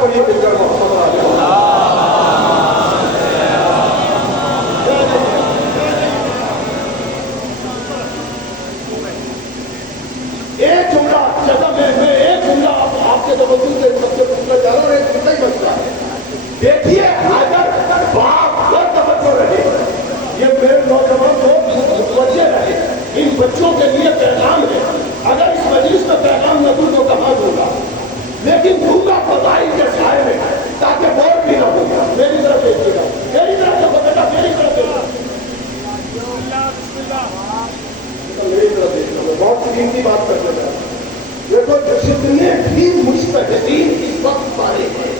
پڑھیے مل کر محمد علیہ ایک جملہ جگہ میں ایک جملہ آپ کے توجہ سے سب سے پوچھنا چاہ رہا ہوں، ایک جملہ ہی مسئلہ ہے. دیکھیے اگر باپ پر توجہ رہے، یہ میرے نوجوان لوگ متوجہ رہے، ان بچوں کے لیے پیغام ہے. اگر اس مجلس میں پیغام نہ دوں تو کہاں دوں گا، لیکن دوں گا فضائل کے سائے میں تاکہ بور بھی نہ ہوگا. میری طرف دیکھیے گا، میری طرف دیکھو بیٹا، میری طرف دیکھو، میری طرف دیکھو. میں بہت قیمتی بات کرنے جا رہا ہوں. دیکھو جتنے بھی مجتہدین اس وقت پارے ہیں،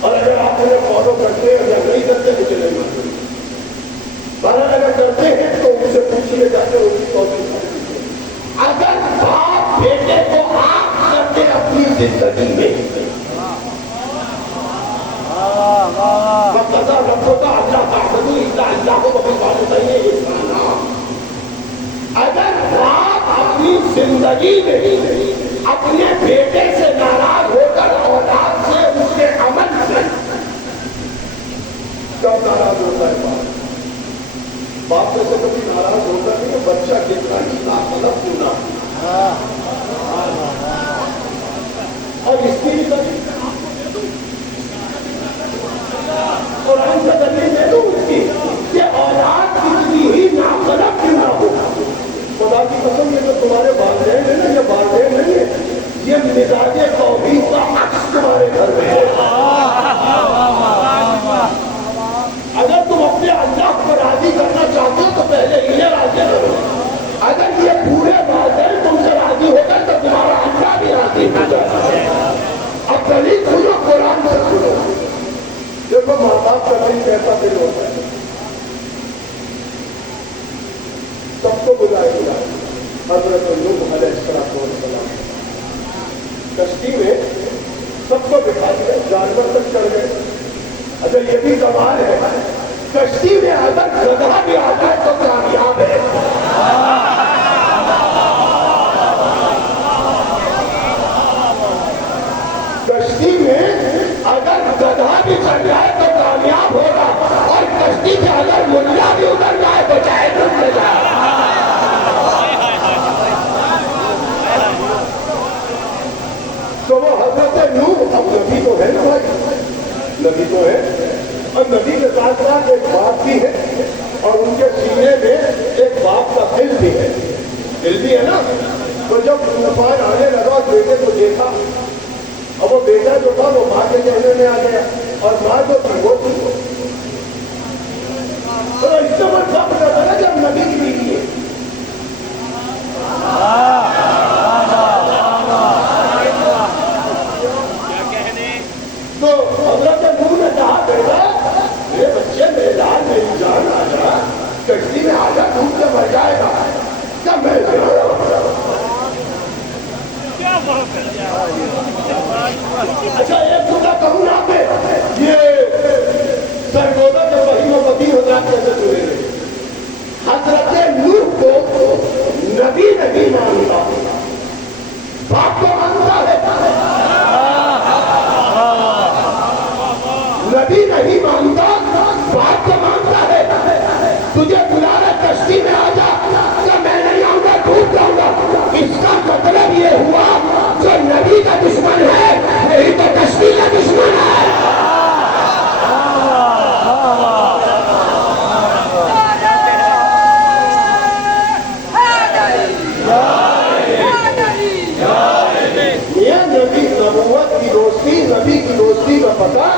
اور اگر آپ انہیں فالو کرتے ہیں یا نہیں کرتے مجھے نہیں معلوم، پر اگر کرتے ہیں تو ان سے پوچھیے جاتے ان کی توجہ. اگر باپ بیٹے کو آپ کرتے اپنی زندگی میں، مقتضا ربوں کا اللہ تعبدو الا اللہ کو بالوالدین احسانا. اگر باپ اپنی زندگی میں اپنے بیٹے سے ناراض ہو کر اولاد سے اس کے عمل سے کب ناراض ہوتا ہے باپ سے کبھی ناراض ہوتا نہیں. بچہ کتنا ہی ناقلب کیوں نہ ہو، اور اس کی بھی کبھی اور ہم سے دلیل دے دوں اس کی کہ اولاد کتنی ہی ناقلب کیوں نہ ہو. خدا کی قسم یہ جو تمہارے والدین ہیں نا، یہ والدین نہیں ہے، یہ مزاج توحید کا عکس تمہارے گھر میں ہے. اگر تم اپنے اللہ کو راضی کرنا چاہتے ہو تو پہلے انہیں راضی کرو. اگر یہ پورے والدین تم سے راضی ہو گئے تو تمہارا اللہ بھی راضی ہو جائے. اب دلیل سنو، قرآن سے سنو. دیکھو ماں باپ کا دل کیسا دل ہوتا ہے. سب کو بلائے حضرت نوح علیہ السلام کشتی میں سب کو بٹھا دیا، جانور تک چڑھ گئے. اگر یہ بھی کمال ہے، کشتی میں اگر گدھا بھی آ جائے تو کامیاب ہے. کشتی میں اگر گدھا بھی چڑھ جائے تو کامیاب ہوگا، اور کشتی میں اگر ملا بھی اتر جائے تو چاہے ڈوب جائے. تو وہ حضرت نوح اب نبی تو ہے نا بھائی، نبی تو ہے، اور نبی کے ساتھ ساتھ ایک باپ بھی ہے، اور ان کے سینے میں ایک باپ کا دل بھی ہے. دل بھی ہے نا. تو جب طوفان آنے لگا بیٹے کو دیکھا، اور وہ بیٹا جو تھا وہ ماں کے کہنے میں آ گیا، اور ماں جو تھی وہ تھی. تو اس سے بڑھ سب رہتا ہے جب نبی کی بیوی ہے. تو حضرت نوح نے کہا بیٹا میرے بچے میرے لال میری جان آ جا، کشتی میں آ جا، ڈوب کے مر جائے گا. کیا میں اچھا ایک جملہ کہوں نا پہ، یہ سرگودا کے وحیم و بدی حضرات کیسے جڑے گئے. حضرت نوح کو نبی نہیں مانتا، باپ کو مانتا ہے. نبی نہیں مانتا، باپ کو مانتا ہے. تجھے بلا رہے کشتی میں آ جا، کہ میں نہیں آؤں گا، ڈوب جاؤں گا. اس کا مطلب یہ ہوا جو نبی کا دشمن ہے وہی تو کشتی کا دشمن ہے. یہ نبی نبوت کی دوستی، نبی کی دوستی کا پتہ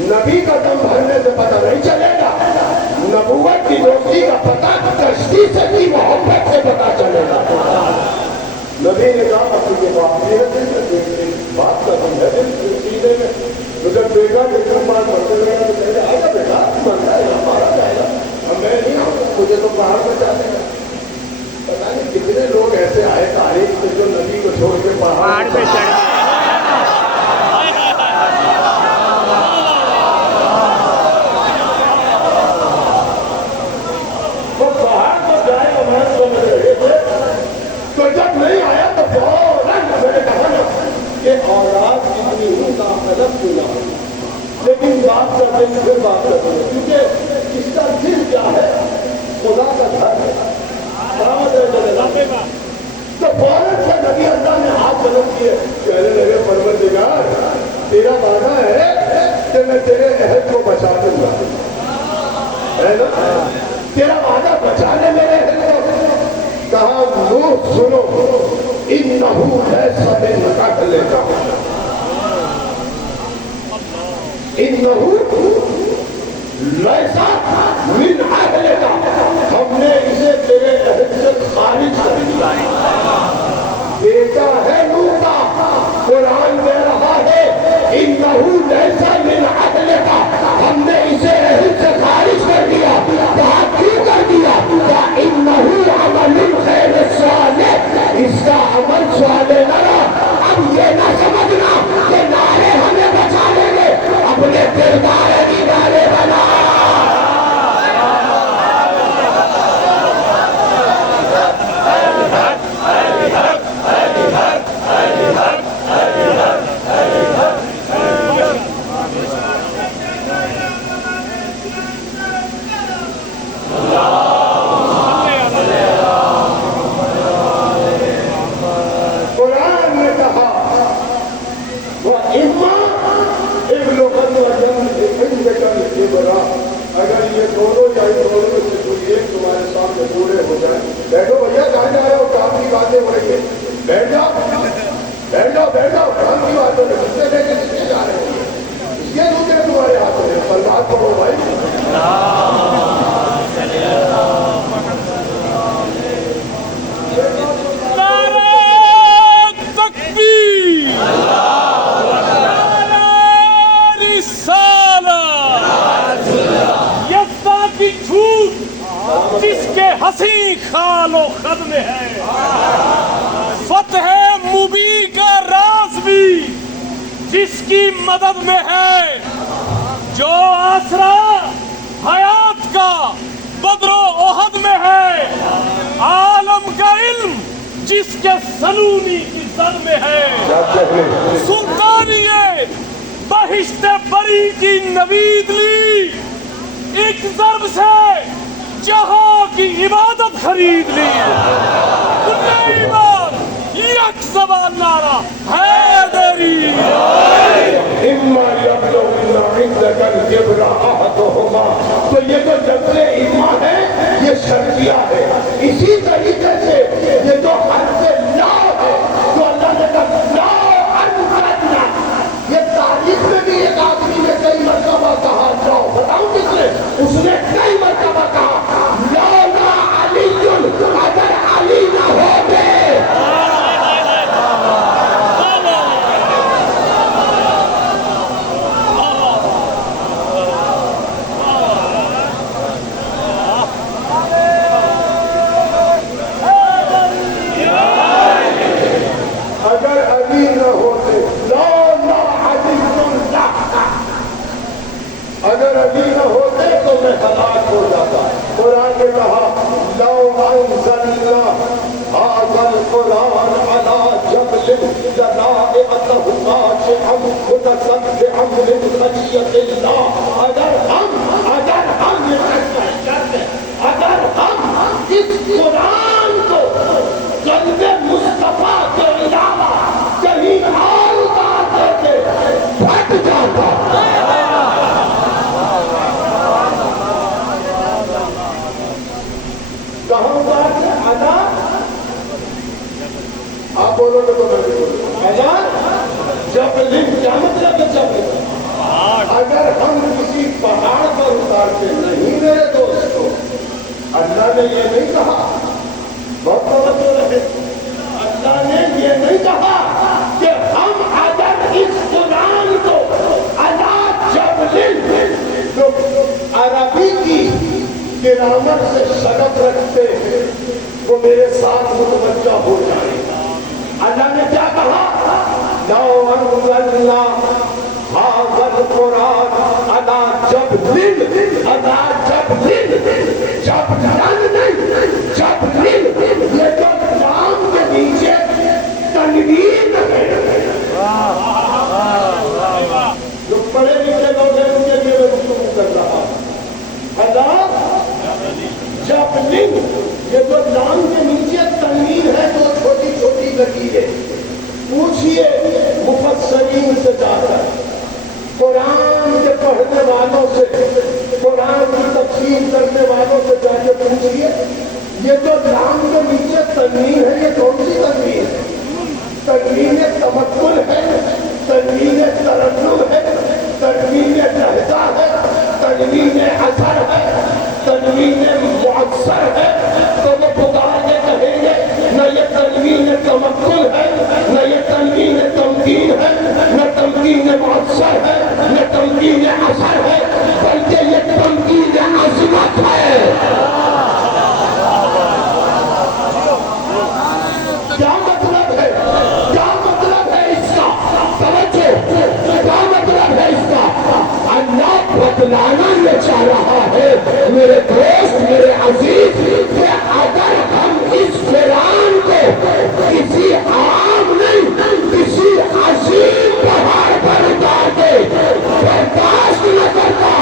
نبی کا دم بھرنے سے پتہ نہیں چلے گا. نبوت کی دوستی کا پتہ کشتی سے کی محبت سے پتہ چلے گا. نبی نے کہا اپنی یہ بات کا دم ہے دل سینے میں. تو جب بیٹا کہ تم بات بڑھتے رہے گا تو کہتے آئے گا بیٹا مرتا ہے ہمارا جائے گا. اب میں نہیں آؤں، مجھے تو پہاڑ پہ جانے گا. پتا نہیں کتنے لوگ ایسے آئے تاریخ میں جو نبی کو چھوڑ کے پہاڑ پہ چڑھ گئے. تو جب نہیں آیا تو فوراً میں نے کہا نا کہ اولاد کتنی ہوتی ہے. کہنے لگے پروردگار تیرا وعدہ ہے کہ میں تیرے عہد کو بچا دوں گا, ہے نا؟ تیرا وعدہ بچا لے میرے عہد کو. کہا نوح سنو, انہو لیسا من اہلک, انہو لیسا من اہلک, ہم نے اسے تیرے عہد سے خارج کر دیا. بیٹا ہے نوح کا, قرآن دے رہا ہے انہو لیسا من اہلک, ہم نے اسے عہد سے خارج کر دیا. کہا کیوں کر دیا؟ انہو عمل غیر صالح, اس کا عمل صالح نہ رہا. اب یہ نہ سمجھنا کہ نعرے ہمیں بچا لیں گے, اپنے کردار کی نعرے بنا. اگر یہ دونوں یا ان دونوں میں سے کوئی ایک تمہارے سامنے پورے ہو جائے, بیٹھو بھیا کہاں جا رہے ہو, کام کی باتیں ہو رہی ہیں, بیٹھ جاؤ بیٹھ جاؤ بیٹھ جاؤ, کام کی باتیں ہو رہی ہے. کتنے جا رہے ہیں, یہ دوسرے تمہارے ہاتھ میں, پر بات پڑھو بھائی. جس کے حسین خال و خد میں ہے, فتح مبی کا راز بھی جس کی مدد میں ہے, جو آسرا حیات کا بدر و احد میں ہے, عالم کا علم جس کے سنونی کی زد میں ہے, سلطانیے بہشت بری کی نوید لی, ایک ضرب سے جہاں کی عبادت خرید لی. ایمان یک زبان نعرہ حیدری. اما یبلغن عندک الکبر احدہما, تو یہ جو لفظ ایمان ہے یہ شرطیہ ہے. اسی طریقے سے یہ جو حرف لا ہے جو اللہ نے کہا لا انزلنا, یہ تاریخ میں بھی ایک آدمی نے کئی مرتبہ کہا لا, بتاؤں کس نے, اس نے کئی مرتبہ کہا لولا علی, اگر علی نہ ہوتے. اگر علی نہ ہوتے, لولا علی لہ, اگر علی نہ ہوتے تو میں ہلاک ہو جاتا. قرآن نے کہا لو انزلنا هذا القرآن على جبل لرأيته خاشعا متصدعا من خشية الله. اگر ہم اس قرآن کو قلب مصطفیٰ کے علاوہ کہیں اور اتار دیتے پھٹ جاتا. کہاں بات ہے ادا, آپ بولو گے تو میں بھی بولوں. ادا جب لکھ, کیا مطلب ہے جب, اگر ہم کسی پہاڑ پر اتارتے نہیں میرے دوستو, اللہ نے یہ نہیں کہا, بہت توجہ رہے, اللہ نے یہ نہیں کہا کہ ہم اگر اس قرآن کو ادا جب جو عربی کی گرامر سے شرط رکھتے ہیں وہ میرے ساتھ متوجہ ہو جائے. اللہ نے کیا کہا, لو انزلنا هذا القرآن على جبل, على جبل, جبل نہیں, جبل, یہ جو نام کے نیچے تنوین ہے. جو پڑھے لکھے لوگ ہیں ان کے لیے میں گفتگو کر رہا ہوں. اللہ جبل, یہ جو نام کے نیچے تنوین ہے تو چھوٹی چھوٹی لکیریں, پوچھئے تمکن ہے، نہ یہ تنقین تمکین ہے، نہ تمکین مؤثر ہے، نہ تمکین اثر ہے، بلکہ یہ تمکین عظمت ہے۔ کیا مطلب ہے؟ کیا مطلب ہے اس کا؟ توجہ، کیا مطلب ہے اس کا؟ اللہ بتلانا یہ چاہ رہا ہے میرے دوست، میرے عزیز، کہ اگر ہم اس قرآن کو کسی عام نہیں، کسی عظیم پہاڑ پر اتار دے برداشت نہ کرتا۔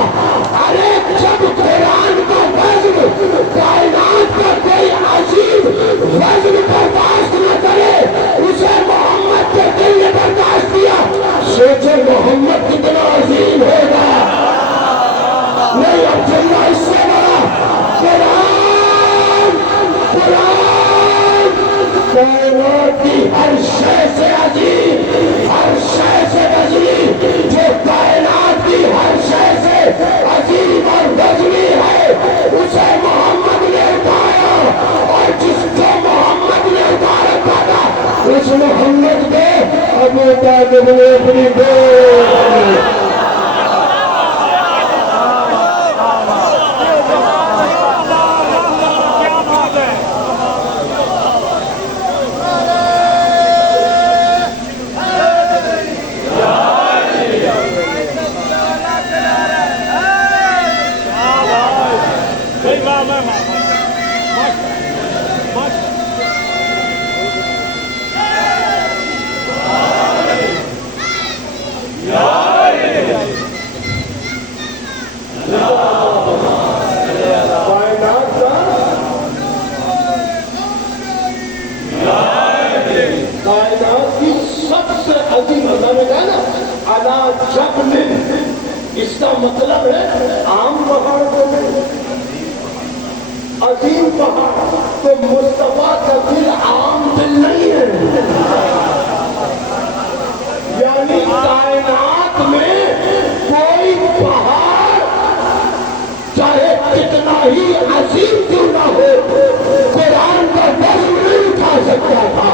ارے جب قرآن کا وزن کائنات کا کوئی عظیم وزن برداشت نہ کرے، اسے محمد کے دل نے برداشت کیا، سوچو محمد کتنا عظیم ہوگا۔ نہیں عبداللہ، اس سے بڑا قرآن، قرآن کائنات کی ہر شے سے عظیم، ہر شے سے عظیم، جو کائنات کی ہر شے سے عظیم اور وزنی ہے، اسے محمد نے اٹھایا، اور جس کو محمد نے اٹھا رکھا تھا اس محمد کو ابو طالب نے اپنی گود اس کا مطلب ہے عام پہاڑ کو نہیں، عظیم پہاڑ۔ تو مصطفیٰ کا دل عام دل نہیں ہے، یعنی کائنات میں کوئی پہاڑ چاہے کتنا ہی عظیم کیوں نہ ہو قرآن کا وزن نہیں اٹھا سکتا تھا،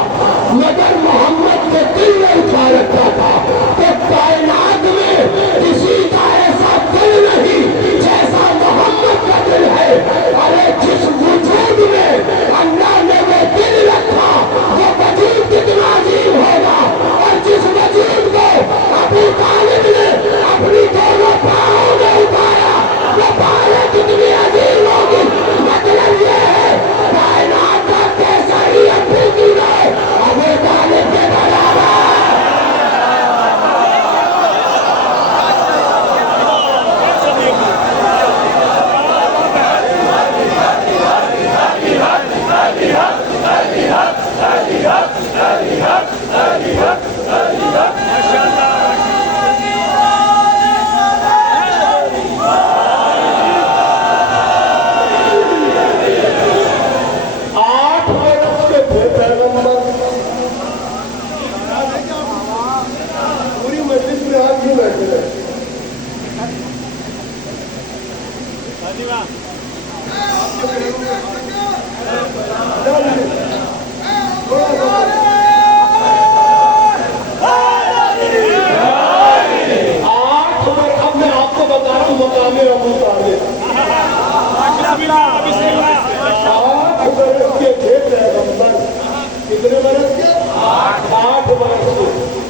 مگر محمد کے دل نے اٹھا رکھا تھا۔ تو کائنات میں کسی کا ایسا دل نہیں جیسا محمد کا دل ہے۔ ارے جس وجود میں اللہ نے وہ دل رکھا، وہ وجود کتنا عظیم ہوگا، اور جس وجود کو ابو طالب نے اپنی دونوں پاؤں میں اٹھایا، وہ پاؤں کتنی عظیم ہوگی۔ مطلب یہ ہے کائنات کا کیسا ہی ابو کیوں نہ ہو، ابو طالب کے برابر۔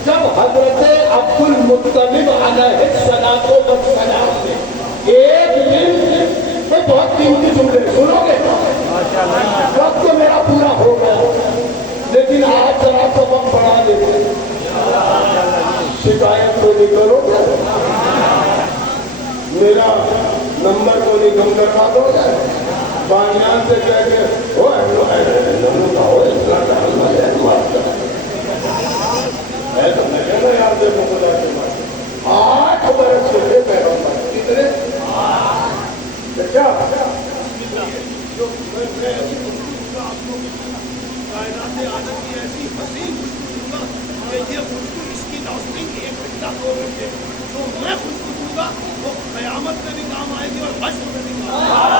جب حضرت عبد المطلب علیہ السلام نے ایک دن، بہت قیمتی جملے سنو گے، وقت تو میرا پورا ہو گیا، لیکن آج ذرا سبق پڑھا دیتے، شکایت تو نہیں کرو گے، میرا نمبر کو نہیں کم کروا دو گے، بانیان سے کہہ کے آٹھ برس سے پیغمبر کتنے کیا کائنات عالم کی ایسی حسین خوشبو دوں گا کہ یہ خوشبو اس کی لاسٹنگ 1 گھنٹہ 2 گھنٹے، جو میں خوشبو دوں گا وہ قیامت میں بھی کام آئے گی اور حشر میں بھی کام آئے گی۔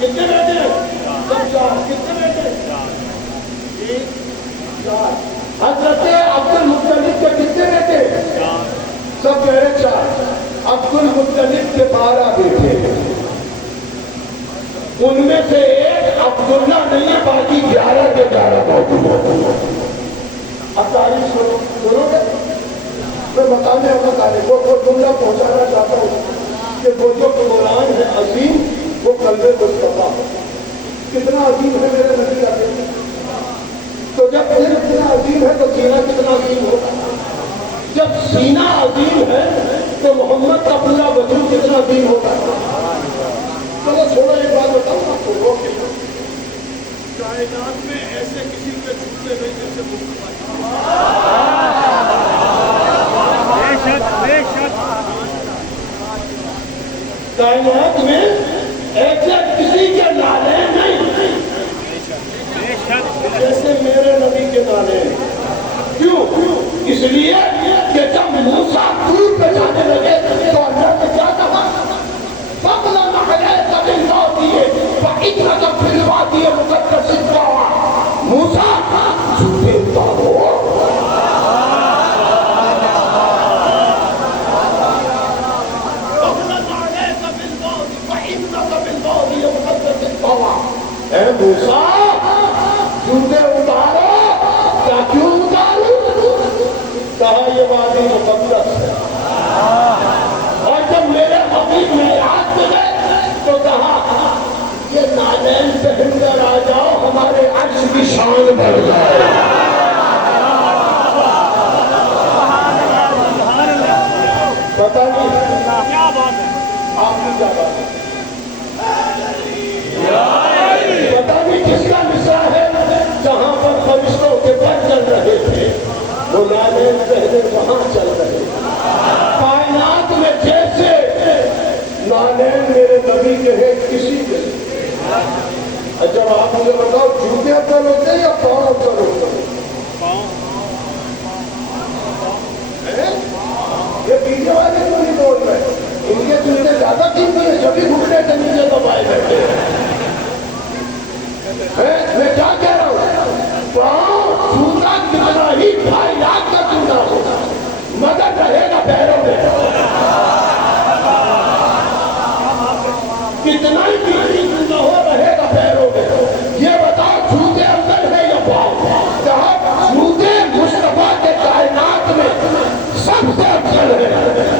کتنے بیٹے ہیں؟ سب چار. کتنے بیٹے؟ ایک چار. حضرت عبد المطلب کے کتنے بیٹے؟ سب کہہ رہے چار. عبد المطلب کے 12 بیٹے ہیں. ان میں سے ایک عبداللہ نہیں ہے, باقی 11 کے 11 موجود ہیں. اب تاریخ سنو گے؟ میں بتانے والا تاریخ کو جملہ پہنچانا چاہتا ہوں کہ وہ جو قرآن ہے عظیم, وہ قلب مصطفیٰ. کتنا عظیم ہے میرے نبی کا دل. تو جب دل اتنا عظیم ہے تو سینہ کتنا عظیم ہوگا. جب سینہ عظیم ہے تو محمد کا پورا وجود کتنا عظیم ہوگا. چلو چھوڑو ایک بات بتاؤں آپ کو. کائنات میں ایسے کسی کے جھوٹے نہیں جیسے مصطفیٰ. کائنات میں ایسے کسی کے نالے نہیں جیسے میرے نبی کے نالے. کیوں؟ اس لیے کہ جب موسیٰ طور پہ جانے لگے تو اللہ نے کیا کہا؟ فَقْلَ مَحْيَيْتَ بِالْوَادِيِ وَإِنَّكَ فِي الْوَادِيِ الْمُقَدَّسِ طُوًى. موسیٰ جھوٹے اتارو. اے موسیٰ جوتے اتارو. کیا کیوں اتارو؟ کہا یہ وادی مقدس ہے. اور جب میرے حبیب معراج میں گئے تو کہا یہ نالین پہن کر آ جاؤ, ہمارے عرش کی شان بڑھ جائے. پتہ نہیں کیا بات ہے. آپ کی کیا بات ہے. پتہ نہیں کس کا مصرع ہے. جہاں پر فرشتوں کے پر چل رہے تھے وہ نالین پہلے وہاں چل رہے. کائنات میں جیسے نالین میرے نبی کے ہیں کسی کے. جب آپ مجھے بتاؤ جوتے افضل ہوتے ہیں یا پاؤں افضل ہوتے ہیں؟ یہ پیچھے والے کیوں نہیں بول رہے؟ ان کے جوتے زیادہ قیمتی ہیں, جبھی گھٹنے کے نیچے دبائے بیٹھے ہیں. میں کیا کہہ رہا ہوں؟ پاؤں جوتا کتنا ہی 2.5 لاکھ کا جوتا ہوگا مگر رہے گا پیروں میں. کتنا ہی قیمتی جوتا ہو رہے گا پیروں میں. یہ بتاؤ جوتے اندر ہے یا پاؤں؟ کہا جوتے مصطفیٰ کے کائنات میں سب سے افضل ہے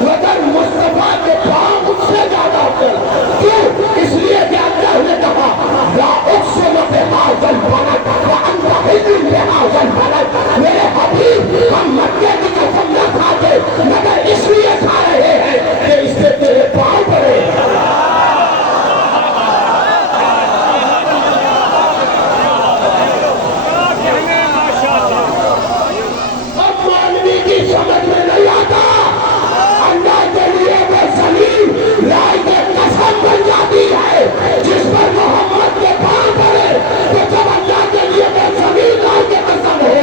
مگر مصطفیٰ کے پاؤں اس سے زیادہ افضل. کیوں؟ اس لیے کہ اللہ نے کہا لا اقسم بهذا البلد وانت حل بهذا البلد. میرے حبیب ہم مکے کی قسم نہ کھاتے مگر اس لیے کھا رہے ہیں کہ اس سے تیرے پاؤں پڑے. اب مولوی کی سمجھ میں نہیں آتا. اللہ کے لیے وہ زمین رائے کے قسم بن جاتی ہے جس پر محمد کے پاؤں پڑے. تو جب اللہ کے لیے وہ زمین رائے کے قسم ہو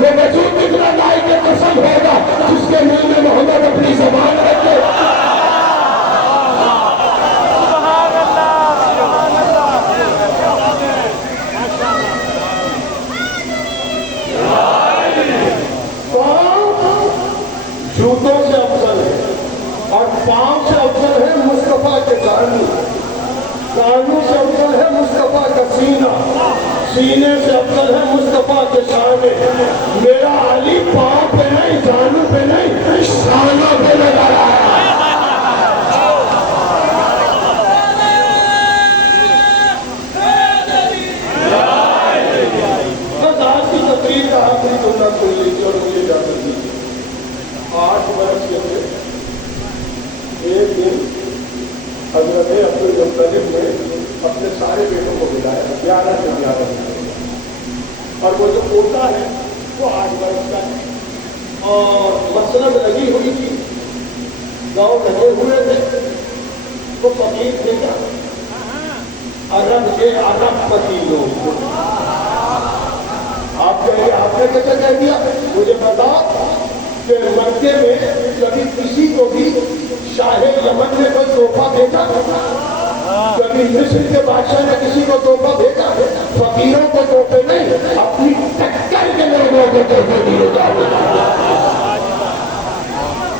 وہ وجود کتنا رائے کے قسم ہوگا جس کے منہ میں محمد اپنی زبان رکھے. جوتوں سے افضل ہے اور پاؤں سے افضل ہے مصطفیٰ کے زانو. زانو سے افضل ہے مصطفیٰ کا سینہ. سینے سے افضل ہے مصطفیٰ کے شانے. میرا علی پاؤں پہ نہیں, زانو پہ نہیں, شانوں پہ لگا رہا ہے. بس آج کی تقریر کا آخری جملہ سن لیجیے اور مجھے اجازت دیجیے. 8 برس کے تھے ایک دن حضرت عبد المطلب نے اپنے سارے بیٹوں کو بلایا 11 سے 11 اور وہ جو پوتا ہے وہ 8 برس کا ہے اور مسند لگی ہوئی تھی. گاؤں لگے ہوئے تھے. وہ فقیر تھے کیا عرب کے عرب فقیر لوگ. آپ کہیں آپ نے کیسے کہہ دیا؟ مجھے بتاؤ کہ مکے میں کبھی کسی کو بھی شاہ یمن نے کوئی تحفہ بھیجا؟ کبھی مصر کے بادشاہ نے کسی کو تحفہ بھیجا، فقیروں کو تحفے نہیں، اپنی ٹکر کے لوگوں کو تحفے دیے جاتے ہیں۔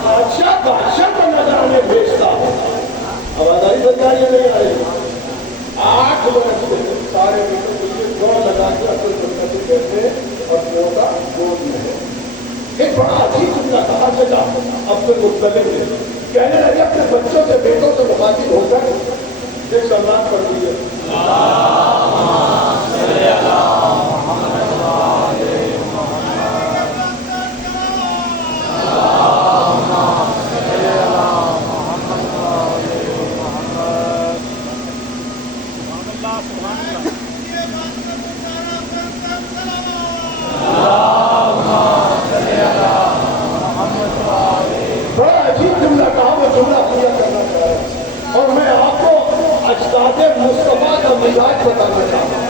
بادشاہ کو نظرانے بھیجتا ہے۔ آوازاری بندہ یہ نہیں آئے 8 برس سے سارے دوڑ لگا کے اپنے مستقبل کہتے ہیں اور پوتا گود میں ہے۔ ایک بڑا عجیب جملہ کہا جگہ عبد المطلب نے کہنے لگے اپنے بچوں سے بیٹوں سے مخاطب ہو کر ایک سلام پڑھ دیے، بڑا عجیب جملہ کہا، وہ جملہ پورا کرنا چاہ رہا ہے اور میں آپ کو اجداد مصطفیٰ کا مزاج بتانا چاہتا ہوں۔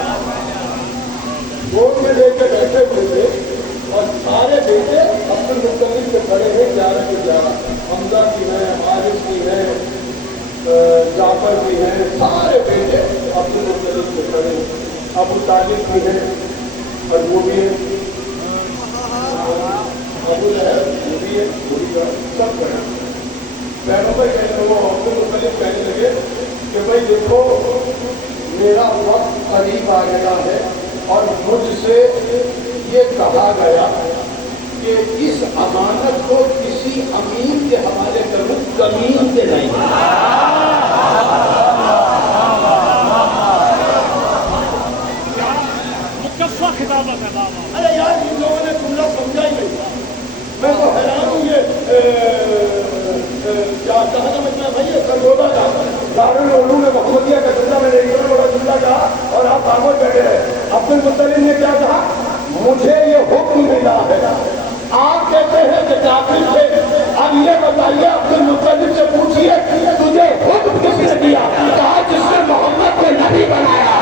گود میں لے کے بیٹھے ہوئے تھے اور سارے بیٹے عبد المطلب سے کھڑے ہیں 11 کے 11، حمزہ کی ہیں، حارث کی ہیں، جعفر کی ہیں، سارے بیٹے عبد المطلب سے کھڑے ہیں، ابو طالب کی ہیں اور وہ بھی ہے، ابو لہب وہ بھی ہے، وہ بھی سب کھڑے ہیں۔ پیغمبر کہنے وہ عبد المطلب کہنے لگے کہ بھائی دیکھو میرا وقت قریب آ گیا ہے اور مجھ سے یہ کہا گیا کہ اس امانت کو کسی امین کے حوالے کروں، کمین کے نہیں۔ مکفہ خطابت ہے بابا۔ ارے یار ان لوگوں نے جملہ سمجھا ہی نہیں، میں تو حیران ہوں۔ یہ کیا کہا تھا میں بھائی یہ سرگودا تھا دارالعلوم محمدیہ کا جملہ میں نے اتنا بڑا جملہ کہا اور آپ خاموش بیٹھے رہے۔ عبد المطلب نے کیا کہا؟ مجھے یہ حکم ملا ہے۔ آپ کہتے ہیں کہ کافر تھے، اب یہ بتائیے عبد المطلب سے پوچھیے تجھے حکم کس نے دیا؟ کہا جس نے محمد کو نبی بنایا۔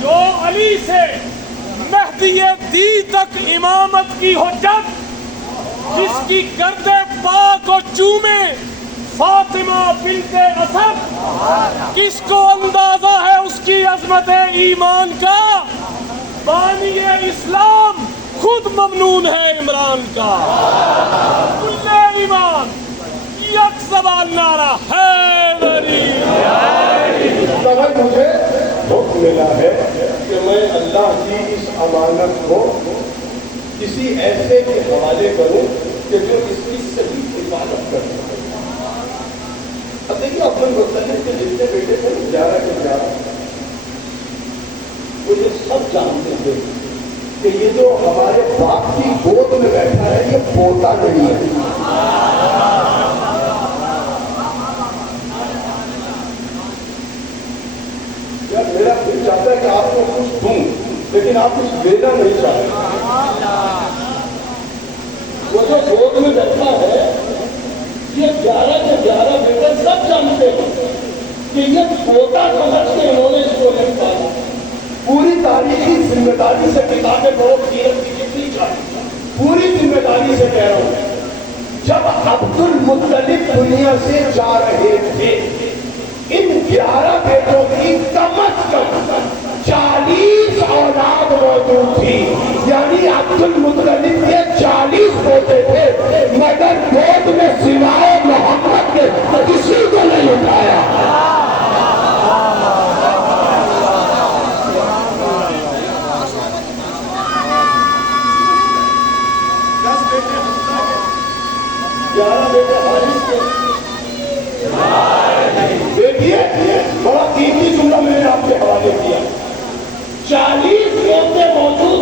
جو علی سے مہدی دی تک امامت کی حجت، جس کی گرد پاک کو چومے فاطمہ بنت اسد، کس کو اندازہ ہے اس کی عظمت ایمان کا؟ بانی اسلام خود ممنون ہے عمران کا۔ کل ایمان یک زبان نعرہ حیدری۔ مجھے حکم ملا ہے کہ میں اللہ کی اس امانت کو کسی ایسے کے حوالے کروں کہ جو اس کی صحیح حفاظت کر سکے۔ اب دیکھیے عبد المطلب کے جتنے بیٹے تھے 11 کے 11، وہ یہ سب جانتے تھے کہ یہ جو ہمارے باپ کی گود میں بیٹھا ہے یہ پوتا نہیں ہے۔ میرا دل چاہتا ہے کہ آپ کو کچھ دوں لیکن آپ کچھ لینا نہیں چاہتے۔ وہ جو گود میں بیٹھا ہے یہ 11 کے 11 بیٹے سب جانتے ہیں کہ یہ پوتا سمجھ کے انہوں نے اس کو نہیں پالا۔ پوری تاریخی ذمہ داری سے کتابیں پڑھو، سیرت کی کتنی چاہیے، پوری ذمہ داری سے کہہ رہا ہوں۔ جب عبد المطلب دنیا سے جا رہے تھے ان 11 بیٹوں کی کم از کم 40 اولاد موجود تھی، یعنی عبد المطلب کے 40 پوتے تھے، مگر گود میں سوائے محمد کے کسی کو نہیں اٹھایا۔ دیکھیے بڑا قیمتی جملہ میں نے آپ کے حوالے کیا، 40 پوتے موجود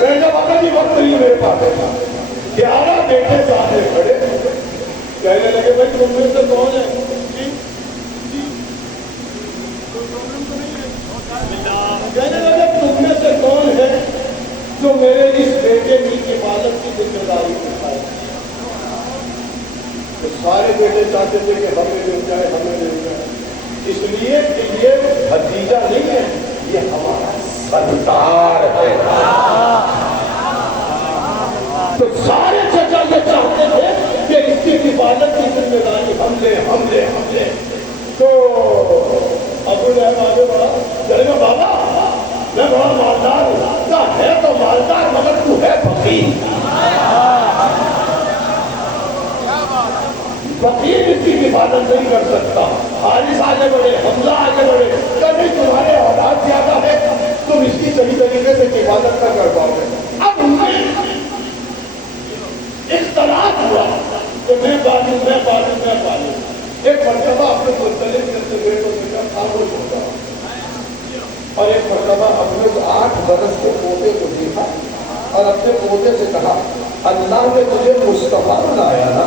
میں نے وقت ہی وقت نہیں میرے پاس ہے 11 بیٹے سامنے کھڑے کہنے لگے بھائی تم میں سے کون ہے کہنے لگے تم میں سے کون ہے جو میرے اس بیٹے کی حفاظت کی ذمہ داری اٹھائے تو سارے بیٹے چاہتے تھے کہ ہمیں مل جائے ہمیں مل جائے اس لیے کہ یہ بھتیجا نہیں ہے یہ ہمارا سردار ہے تو سارے چچا یہ چاہتے تھے کہ اس کی حفاظت کی ذمہ داری ہم لیں تو ابو لہب آگے بڑھا چلے گا بابا میں بڑا مالدار ہوں ہے تو مالدار مگر تو ہے فقیر فقیر اس کی حفاظت نہیں کر سکتا حارث آگے بڑھے حمزہ آگے بڑھے کہ نہیں تمہارے اولاد زیادہ ہے تم اس کی صحیح طریقے سے حفاظت نہ کر پاؤ گے اب اختلاف ہوا کہ میں پالوں ایک مرتبہ اپنے مختلف بیٹوں سے خاموش ہوتا اور ایک مرتبہ اپنے 8 برس کے پوتے کو دیکھا اور اپنے پوتے سے کہا اللہ نے تجھے مصطفیٰ بنایا نا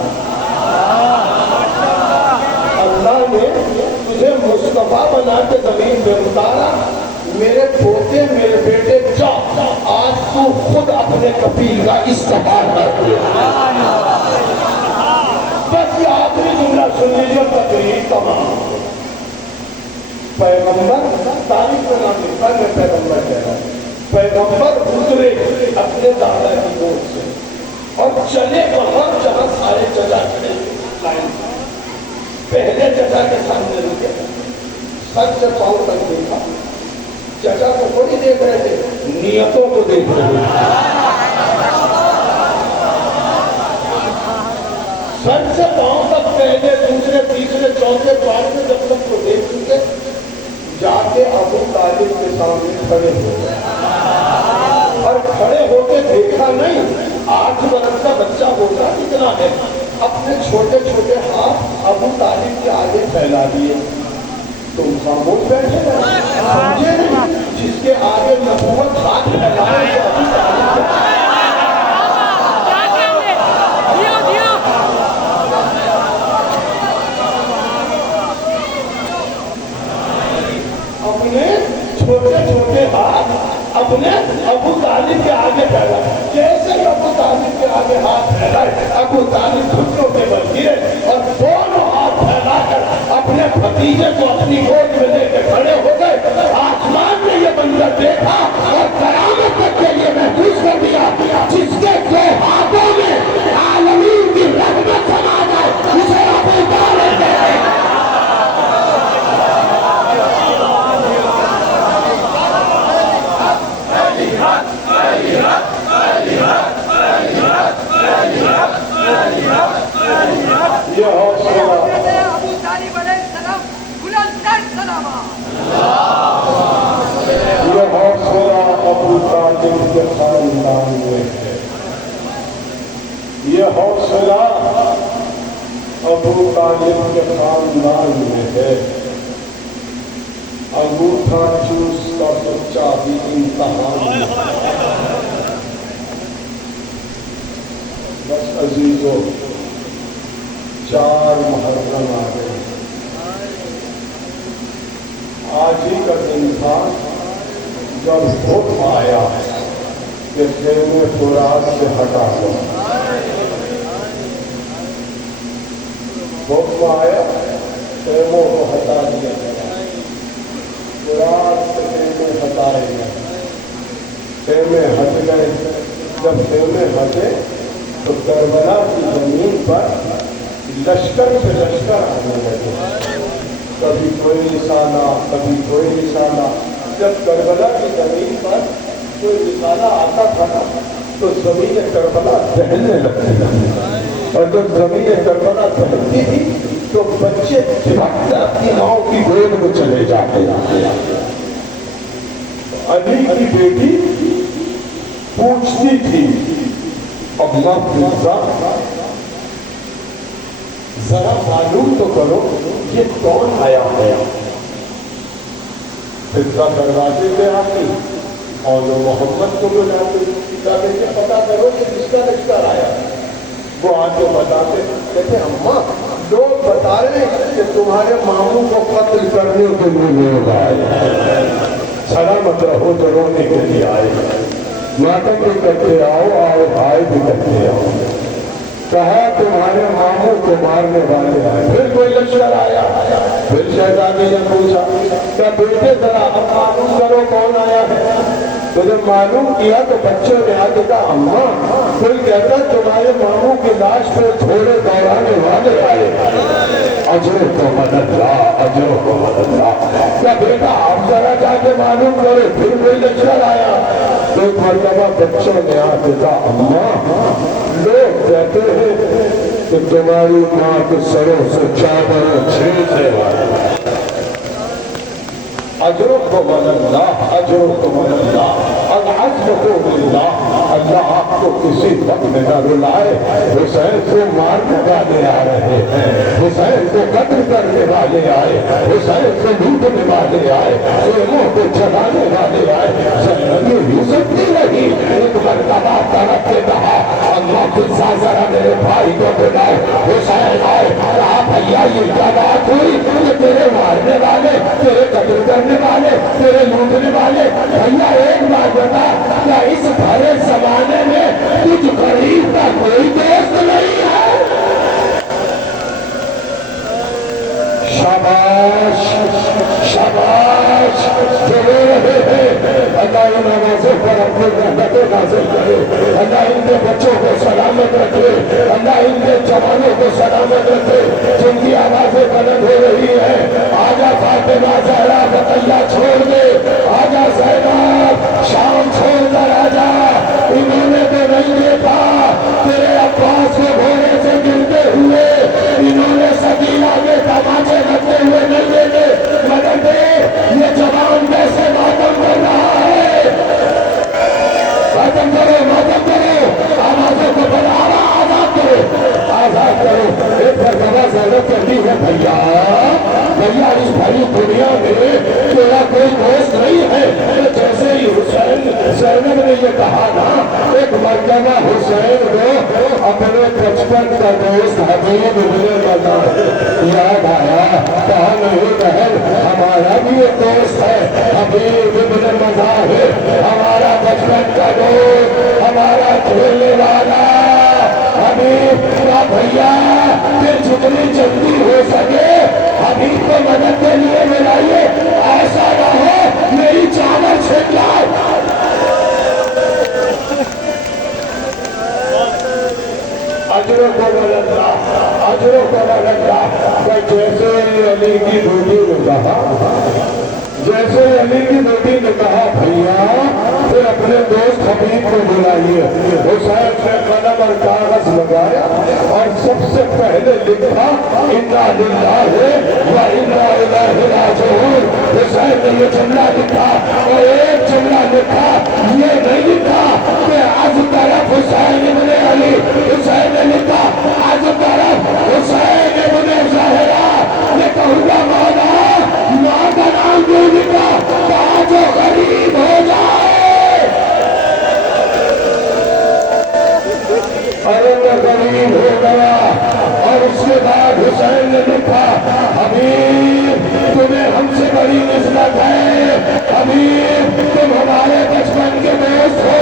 اللہ نے تجھے مصطفیٰ بنا کے زمین پہ اتارا میرے پوتے میرے بیٹے جا آج تو خود اپنے کفیل کا استعمال کر دیا بس یہ آخری جملہ سن لیجیے تقریر تمام پیغمبر تاریخ میں نام لکھتا ہے پیغمبر کہہ رہا ہے پیغمبر گزرے اپنے دادا کی گود سے اور چلے وہاں جہاں سارے چچا کھڑے لائن پہلے چچا کے سامنے رکے سر سے پاؤں تک دیکھا چچا کو تھوڑی دیکھ رہے تھے نیتوں کو دیکھ رہے تھے سر سے پاؤں تک پہلے دوسرے تیسرے چوتھے پانچویں جب تک کو دیکھ چکے جا کے ابو طالب کے سامنے کھڑے ہو گئے اور کھڑے ہو کے دیکھا نہیں 8 برس کا بچہ ہوتا کتنا ہے اپنے چھوٹے چھوٹے ہاتھ ابو طالب کے آگے پھیلا دیے تم خاموش بیٹھے سمجھے نہیں جس کے آگے نبوت ہاتھ پھیلائے تو ابو طالب اپنے چھوٹے چھوٹے ہاتھ اپنے ابو طالب کے آگے پھیلا جیسے ابو طالب کے آگے ہاتھ پھیلائے ابو طالب گھٹنوں پہ بن گرے اور دونوں ہاتھ پھیلا کر اپنے بھتیجے کو اپنی گود میں لے کے کھڑے ہو گئے آسمان نے یہ منظر دیکھا اور قیامت تک کے لیے محفوظ کر دیا جس کے 2 ہاتھوں میں عالمین کی رحمت سما جائے اسے ابو طالب کہتے ہیں یہ حوصلہ ابو طالب علیہ السلام بلند سلامات یہ حوصلہ ابو طالب کے خاندان میں ہے یہ حوصلہ ابو طالب کے خاندان میں ہے انگوٹھا چوس کا بچہ بھی امتحان بس عزیزوں 4 محرم آ گئے آج ہی کا دن تھا جب حکم آیا کہ خیمے فرات سے ہٹا دو حکم آیا خیموں کو ہٹا دیا فرات سے خیمے ہٹائے گئے خیمے ہٹ گئے جب خیمے ہٹے تو کربلا کی زمین پر لشکر سے لشکر آنے لگے کبھی کوئی نشانہ کبھی کوئی نشانہ جب کربلا کی زمین پر کوئی نشانہ آتا تھا تو زمین کربلا دہنے لگتی تھی اور جب زمین کربلا دہتی تھی تو بچے اپنی ماؤں کی گود میں چلے جاتے علی کی بیٹی پوچھتی تھی ابا فضا ذرا معلوم تو کرو یہ کون آیا ہے فضا دروازے پہ آتی اور جو محمد کو بلاتے کہتے کہ پتا کرو کہ کس کا لشکر آیا. وہ آ کے بتاتے کہتے اماں لوگ بتا رہے ہیں کہ تمہارے ماموں کو قتل کرنے کے لیے لوگ آئے. سلامت رہو جرونے کے لیے آئے. ناٹک بھی کرتے آؤ اور بھائی بھی کرتے آؤ. کہا تمہارے ماموں کو مارنے والے آئے. پھر کوئی لشکر آیا. پھر شہزادی نے پوچھا کیا بیٹے ذرا اب معلوم کرو کون آیا ہے. تو جب معلوم کیا تو بچوں نے آگے کہا اماں کوئی کہتا تمہارے ماموں کی لاش پہ تھوڑے دورانے والے آئے. اجر کو مدد لا, اجر کو مدد لا. کیا بیٹا آپ ذرا جا کے معلوم کرو. پھر کوئی لشکر آیا. تو ایک مرتبہ بچوں نے آگے کہا اماں لوگ کہتے ہیں کہ تمہاری ماں کے سروں سے چادر چھیڑنے والے. اجرکم اللہ, اجرکم اللہ, العزم للہ. اللہ آپ کو کسی وقت میں نہ رلائے. حسین کو مارنے والے آ رہے ہیں, حسین کو قتل کرنے والے آئے, حسین کو لوٹنے والے آئے, خیموں کو جلانے والے آئے. زینب یوسف کی رہی. ایک مرتبہ طرف کے کہا اللہ قصہ ذرا میرے بھائی کو بلاؤ. حسین آئے. کہا بھیا یہ کیا بات ہوئی کہ تیرے مارنے والے, تیرے قتل کرنے والے, تیرے لوٹنے والے. بھیا ایک بات بتا کیا اس بھرے زمانے میں کچھ غریب کا کوئی دوست نہیں ہے؟ شاباش شاباش. چلو رہے ہیں. اللہ ان نوازوں پر اپنے رحمتیں نازل کرے. اللہ ان کے بچوں کو سلامت رکھے. اللہ ان کے جوانوں کو سلامت رکھے جن کی آوازیں بلند ہو رہی ہیں. آجا فاطمہ زہرا بقیہ چھوڑ دے. آجا زینب شام چھوڑ کر آجا. انہوں نے تو نہیں دیکھا تیرے عباس کے گھوڑے سے گرتے ہوئے. انہوں نے سکینہ کے تماچے رکھتے ہوئے نہیں دیکھے. مگر دے یہ جوان کیسے ماتم کر رہا ہے. ماتم کرو, ماتم کرو. آوازوں کو بڑھاوا, آزاد کرو, آزاد کرو. ایک مرتبہ زینب کہتی ہے بھیا بھیا اس بھری دنیا میں تیرا کوئی دوست نہیں ہے. جیسے ہی حسین زینب نے یہ کہا نا ایک مرتبہ حسین کو اپنے بچپن کا دوست حبیب ابن مظاہر یاد آیا. کہا نہیں بہن ہمارا بھی ایک دوست ہے حبیب ابن مظاہر, ہمارا بچپن کا دوست, ہمارا کھیلنے والا حبیب. کا بھیا پھر جتنی جلدی ہو سکے حبیب کو مدد کے لیے ملائیے. ایسا نہ ہو میری چادر چھٹ جائے. اجروں کو بلندا, اجروں کو بلندا. جیسے علی کی بیٹی نے کہا, جیسے علی کی بیٹی نے کہا بھیا پھر اپنے دوست حبیب کو بلائیے. حسین نے قلم اور کاغذ لگایا اور سب سے پہلے لکھا انا للہ و انا الیہ راجعون. حسین نے یہ جملہ لکھا اور ایک جملہ لکھا, یہ نہیں لکھا کہ از طرف حسین ابن علی. حسین نے لکھا از طرف حسین ابن زہرا. یہ کہوں گا مولا ماں کا نام کیوں لکھا کہا جو غریب ہو جائے. ارے میں غریب ہو گیا. اور اس کے بعد حسین نے لکھا حبیب تمہیں ہم سے بڑی نسبت ہے. حبیب تم ہمارے بچپن کے دوست ہو.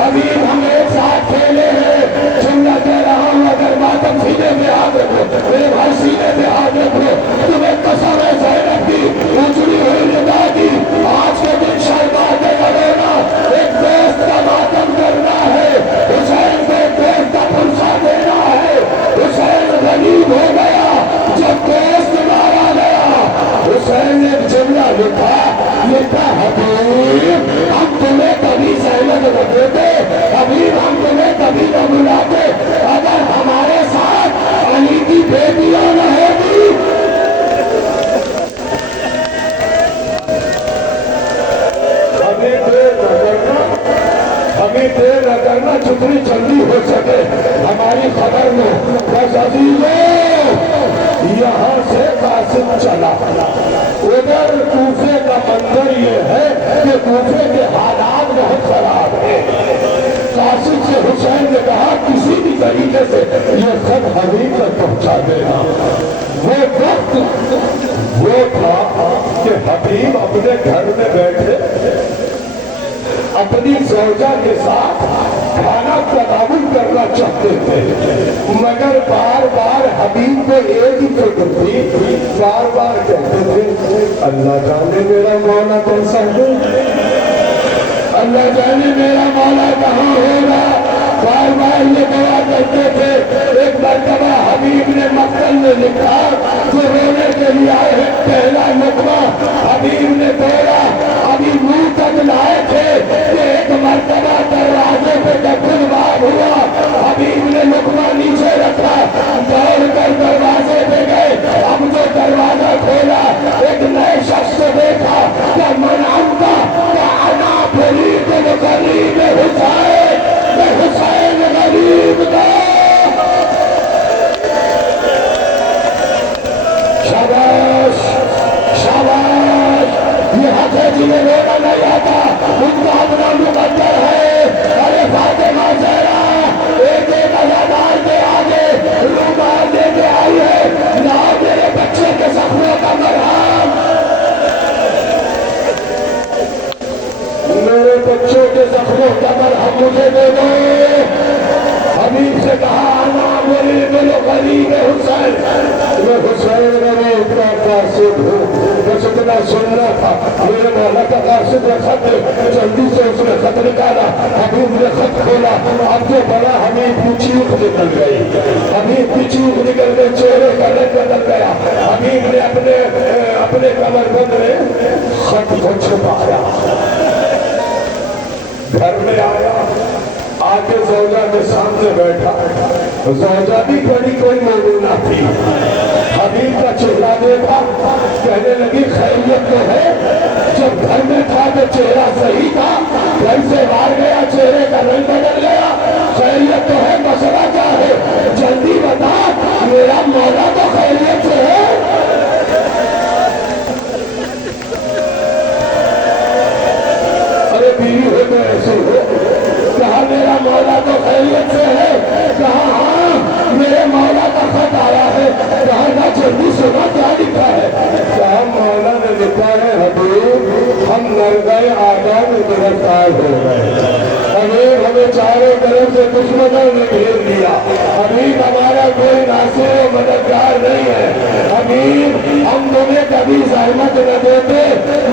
حبیب ہم ایک ساتھ کھیلے ہیں. جملہ کہہ رہا ہوں اگر ماتم سینے پہ ہاتھ رکھو, میرے بھائی سینے پہ ہاتھ رکھو. تمہیں قسم ہے زینب کی اجڑی ہوئی نگاہ کی آج کے دن شرما کے رونا. ایک دوست کا ماتم کرنا ہے, حسین کو ایک دوست کا پرسہ دینا ہے. حسین غریب ہو گیا جب دوست مارا گیا. حسین نے جملہ لکھا, یہ تھا حبیب ہم تمہیں کبھی زینب نہ دیتے, حبیب ہم تمہیں کبھی نہ بلاتے اگر ہمارے ساتھ علی کی بیٹیاں نہ ہوتی. ہمیں دیر نہ کرنا جتنی جلدی ہو سکے ہماری خبر میں. بس عزیزوں یہاں سے قاسم چلا. ادھر کوفے کا منظر یہ ہے کہ کوفے کے حالات بہت خراب ہیں. قاصد سے حسین نے کہا کسی بھی طریقے سے یہ خط حبیب تک پہنچا دینا. وہ وقت وہ تھا کہ حبیب اپنے گھر میں بیٹھے اپنی زوجہ کے ساتھ کھانا تناول کرنا چاہتے تھے، مگر بار بار حبیب کو ایک ہی فکر تھی. بار بار کہتے تھے اللہ جانے میرا مولا کیسا ہے، اللہ جانے میرا مولا کہاں ہوگا. بار بار یہ دعا کرتے تھے. ایک مرتبہ حبیب نے مقتل میں لکھا جو رونے کے لیے آئے ہیں پہلا لقمہ حبیب نے توڑا. ابھی منہ تک لائے تھے کہ ایک مرتبہ دروازے پہ دخل باب ہوا. حبیب نے لقمہ نیچے رکھا، دوڑ کر دروازے پہ گئے. اب جو دروازہ کھولا ایک نئے شخص کو دیکھا کہ من انتا کہ انا فرید الغریب حسین، میں حسین غریب کا. شاباش شاباش، یہ حق ہے جنہیں رونا نہیں آتا ان کا اپنا مقدر ہے. ارے فاطمہ زہرا ایک ایک ازادار کے آگے رومال لے کے آئی ہے، لاؤ میرے بچے کے زخموں کا مرہم، میرے بچوں کے زخموں کا مرہم مجھے دے دو. حبیب سے کہا انا غریب الغریب حسین، میں حسین غریب کا قاصد ہوں. بس اتنا سننا تھا. میرے مولا کا قاصد نے خط، جلدی سے اس نے خط نکالا. حبیب نے خط کھولا. اب جو بڑا حبیب کی چیخ نکل گئی، حبیب کی چیخ نکل گئی، چہرے کا رنگ بدل گیا. حبیب نے اپنے کمر بند میں خط کو چھپایا. گھر میں آیا، آگے زوجہ کے سامنے بیٹھا. زوجہ بھی بڑی کوئی مومنہ تھی. حبیب کا چہرہ دیکھا، کہنے لگی خیریت تو ہے. جب گھر میں تھا تو چہرہ صحیح تھا، گھر سے باہر گیا چہرے کا رنگ بدل گیا. خیریت تو ہے، مسئلہ کیا ہے جلدی بتا، میرا مولا تو خیریت سے ہے. ارے بیوی ہو تو ایسے ہو. کہا میرا مولا تو خیریت سے ہے. کہا ہاں میرے مولا کا خط آیا ہے. کہا نہ جلدی سنا کیا لکھا ہے. کہا مولا نے لکھا ہے حبیب ہم نرگئے آدم میں گرفتار ہو گئے. حبیب ہمیں چاروں طرف سے دشمنوں نے گھیر لیا. حبیب ہمارا کوئی ناصر و مددگار نہیں ہے. حبیب ہم تمہیں کبھی زحمت نہ دیتے،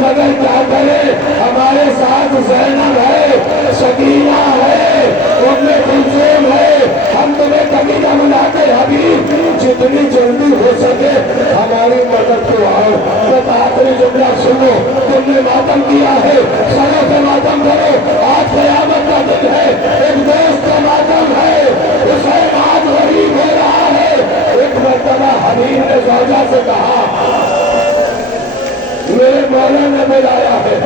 مگر کیا کریں ہمارے ساتھ زینب ہے، سکینہ ہے، ام کلثوم ہے، ہم تمہیں کبھی نہ بلاتے. حبیب جتنی جلدی ہو سکے ہماری مدد کو آؤ. بس آخری جملہ سنو، تم نے ماتم کیا ہے، سروں سے ماتم کرو. آج قیامت کا دن ہے، ایک دوست کا ماتم ہے. حسین آج غریب ہو رہا ہے. ایک مرتبہ حبیب نے زوجہ سے کہا میرے مولا نے بلایا ہے.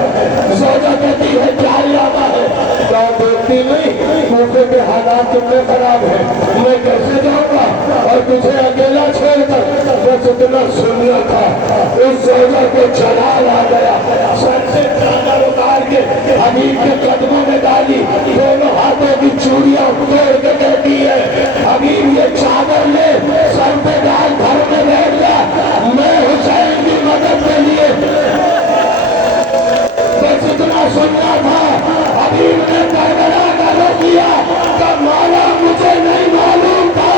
زوجہ کہتی ہے کیا ارادہ ہے؟ کیا دیکھتی نہیں کوفے کے حالات کتنے خراب ہیں، میں کیسے جاؤں گا اور تجھے اکیلا چھوڑ کر. بس اتنا سننا تھا. اس زوجہ کو جلال آ گیا، سر سے چادر اتار کے حبیب کے قدموں میں ڈالی، دونوں ہاتھوں کی چوڑیاں توڑ کے کہتی ہے حبیب یہ چادر لے، سر پہ ڈال، گھر میں بیٹھ جا، میں حسین کی مدد کے لیے. بس اتنا سننا تھا. حبیب نے کربلا کا رخ کیا کہ مولا مجھے نہیں معلوم تھا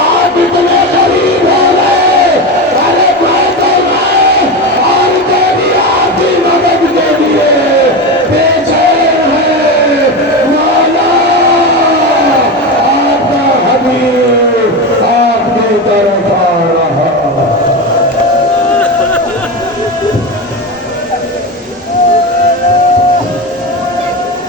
آپ اتنے قریب ہو گئے. ارے میں تو میں اور تیری آپ کی مدد کے لیے بے چین ہے. مولا آپ کا حبیب آپ کی طرف